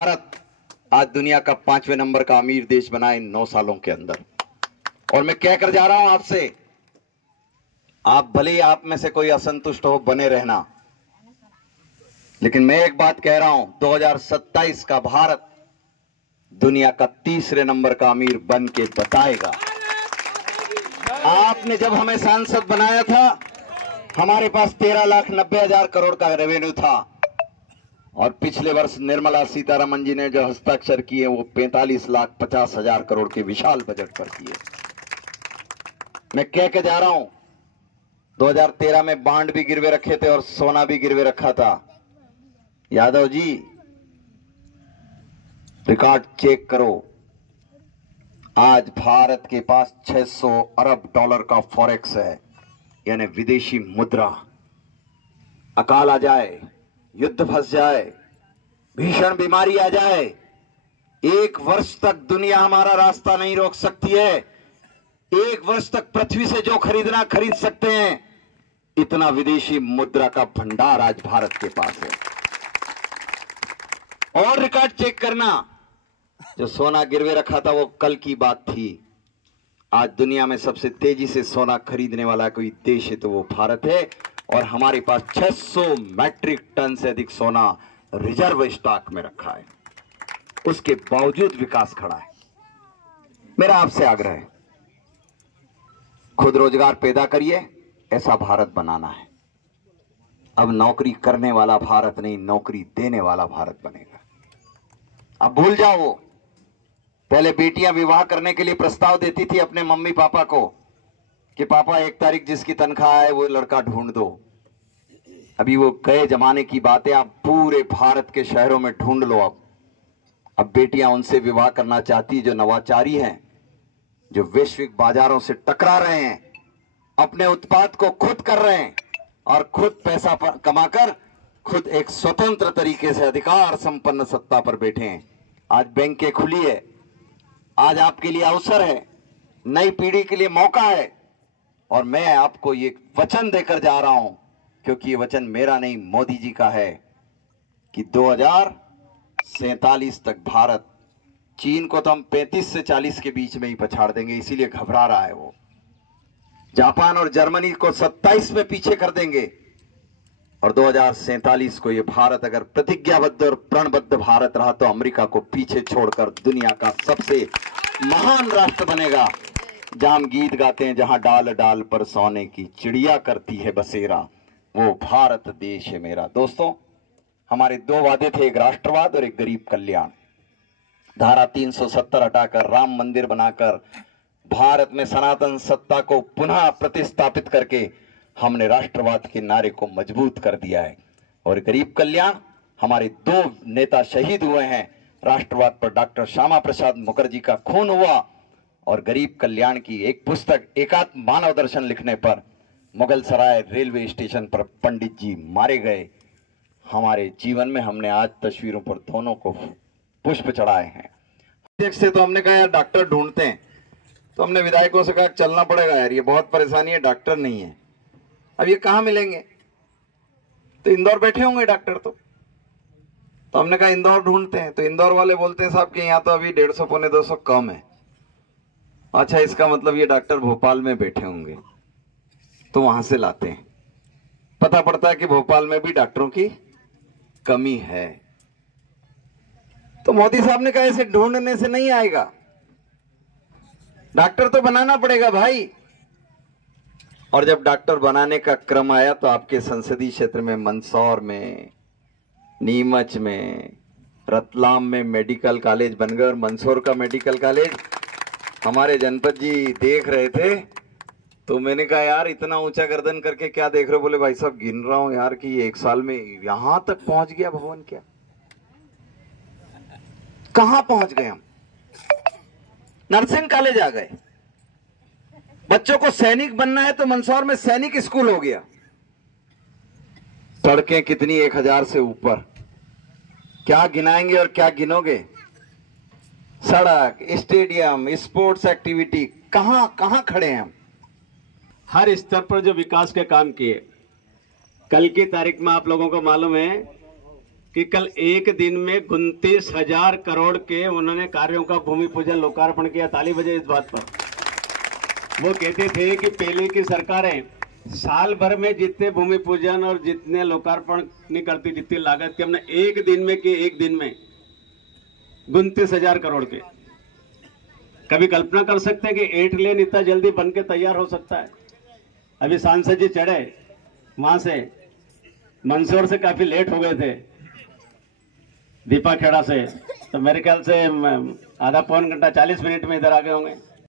भारत आज दुनिया का 5वें नंबर का अमीर देश बना इन 9 सालों के अंदर। और मैं कह कर जा रहा हूं आपसे, आप भले ही आप में से कोई असंतुष्ट हो, बने रहना, लेकिन मैं एक बात कह रहा हूं, 2027 का भारत दुनिया का 3रे नंबर का अमीर बन के बताएगा। आपने जब हमें सांसद बनाया था, हमारे पास 13,90,000 करोड़ का रेवेन्यू था, और पिछले वर्ष निर्मला सीतारमण जी ने जो हस्ताक्षर किए वो 45,50,000 करोड़ के विशाल बजट पर किए। मैं कह के जा रहा हूं, 2013 में बांड भी गिरवे रखे थे और सोना भी गिरवे रखा था। यादव जी, रिकॉर्ड चेक करो, आज भारत के पास 600 अरब डॉलर का फॉरेक्स है, यानी विदेशी मुद्रा। अकाल आ जाए, युद्ध फंस जाए, भीषण बीमारी आ जाए, 1 वर्ष तक दुनिया हमारा रास्ता नहीं रोक सकती है। 1 वर्ष तक पृथ्वी से जो खरीदना खरीद सकते हैं, इतना विदेशी मुद्रा का भंडार आज भारत के पास है। और रिकॉर्ड चेक करना, जो सोना गिरवे रखा था वो कल की बात थी। आज दुनिया में सबसे तेजी से सोना खरीदने वाला कोई देश है तो वो भारत है, और हमारे पास 600 मैट्रिक टन से अधिक सोना रिजर्व स्टॉक में रखा है। उसके बावजूद विकास खड़ा है। मेरा आपसे आग्रह है, खुद रोजगार पैदा करिए, ऐसा भारत बनाना है। अब नौकरी करने वाला भारत नहीं, नौकरी देने वाला भारत बनेगा। अब भूल जाओ वो पहले बेटियां विवाह करने के लिए प्रस्ताव देती थी अपने मम्मी पापा को कि पापा 1 तारीख जिसकी तनख्वाह आए वो लड़का ढूंढ दो। अभी वो गए जमाने की बातें आप पूरे भारत के शहरों में ढूंढ लो। अब बेटियां उनसे विवाह करना चाहती जो नवाचारी हैं, जो वैश्विक बाजारों से टकरा रहे हैं, अपने उत्पाद को खुद कर रहे हैं और खुद पैसा कमाकर खुद एक स्वतंत्र तरीके से अधिकार संपन्न सत्ता पर बैठे हैं। आज बैंकें खुली है, आज आपके लिए अवसर है, नई पीढ़ी के लिए मौका है, और मैं आपको ये वचन देकर जा रहा हूं, क्योंकि ये वचन मेरा नहीं मोदी जी का है, कि 2047 तक भारत, चीन को तो हम 35 से 40 के बीच में ही पछाड़ देंगे, इसीलिए घबरा रहा है वो। जापान और जर्मनी को 27 में पीछे कर देंगे, और 2047 को ये भारत अगर प्रतिज्ञाबद्ध और प्रणबद्ध भारत रहा तो अमेरिका को पीछे छोड़कर दुनिया का सबसे महान राष्ट्र बनेगा। जहां हम गीत गाते हैं, जहां डाल डाल पर सोने की चिड़िया करती है बसेरा, वो भारत देश है मेरा। दोस्तों, हमारे 2 वादे थे, एक राष्ट्रवाद और एक गरीब कल्याण। धारा 370 हटाकर, राम मंदिर बनाकर, भारत में सनातन सत्ता को पुनः प्रतिस्थापित करके हमने राष्ट्रवाद के नारे को मजबूत कर दिया है। और गरीब कल्याण, हमारे 2 नेता शहीद हुए हैं। राष्ट्रवाद पर डॉक्टर श्यामा प्रसाद मुखर्जी का खून हुआ, और गरीब कल्याण की एक पुस्तक एकात्म मानव दर्शन लिखने पर मुगल सराय रेलवे स्टेशन पर पंडित जी मारे गए। हमारे जीवन में हमने आज तस्वीरों पर दोनों को पुष्प चढ़ाए हैं। से तो हमने कहा यार डॉक्टर ढूंढते हैं, तो हमने विधायकों से कहा चलना पड़ेगा यार, ये बहुत परेशानी है, डॉक्टर नहीं है। अब ये कहां मिलेंगे? तो इंदौर बैठे होंगे डॉक्टर। तो हमने कहा इंदौर ढूंढते हैं। तो इंदौर वाले बोलते हैं साहब कि यहाँ तो अभी 150 पौने 200 कम है। अच्छा, इसका मतलब ये डॉक्टर भोपाल में बैठे होंगे, तो वहां से लाते हैं। पता पड़ता है कि भोपाल में भी डॉक्टरों की कमी है। तो मोदी साहब ने कहा ऐसे ढूंढने से नहीं आएगा, डॉक्टर तो बनाना पड़ेगा भाई। और जब डॉक्टर बनाने का क्रम आया तो आपके संसदीय क्षेत्र में, मंदसौर में, नीमच में, रतलाम में मेडिकल कॉलेज बन गए। और मंदसौर का मेडिकल कॉलेज हमारे जनपद जी देख रहे थे, तो मैंने कहा यार इतना ऊंचा गर्दन करके क्या देख रहे हो? बोले भाई साहब गिन रहा हूं यार कि 1 साल में यहां तक पहुंच गया भवन। क्या कहां पहुंच गए हम? नर्सिंग कॉलेज आ गए। बच्चों को सैनिक बनना है तो मंदसौर में सैनिक स्कूल हो गया। सड़कें कितनी 1000 से ऊपर, क्या गिनाएंगे और क्या गिनोगे? सड़क, स्टेडियम, स्पोर्ट्स एक्टिविटी, कहां कहां खड़े हैं हम? हर स्तर पर जो विकास के काम किए, कल की तारीख में आप लोगों को मालूम है कि कल एक दिन में 29,000 करोड़ के उन्होंने कार्यों का भूमि पूजन लोकार्पण किया। ताली बजे इस बात पर। वो कहते थे कि पहले की सरकारें साल भर में जितने भूमि पूजन और जितने लोकार्पण नहीं करती, जितनी लागत की, हमने एक दिन में की, एक दिन में 29,000 करोड़ के। कभी कल्पना कर सकते हैं कि 8 लेन इतना जल्दी बन के तैयार हो सकता है? अभी सांसद जी चढ़े वहां से, मंदसौर से काफी लेट हो गए थे, दीपा खेड़ा से, तो मेरे ख्याल से आधा पौन घंटा 40 मिनट में इधर आ गए होंगे।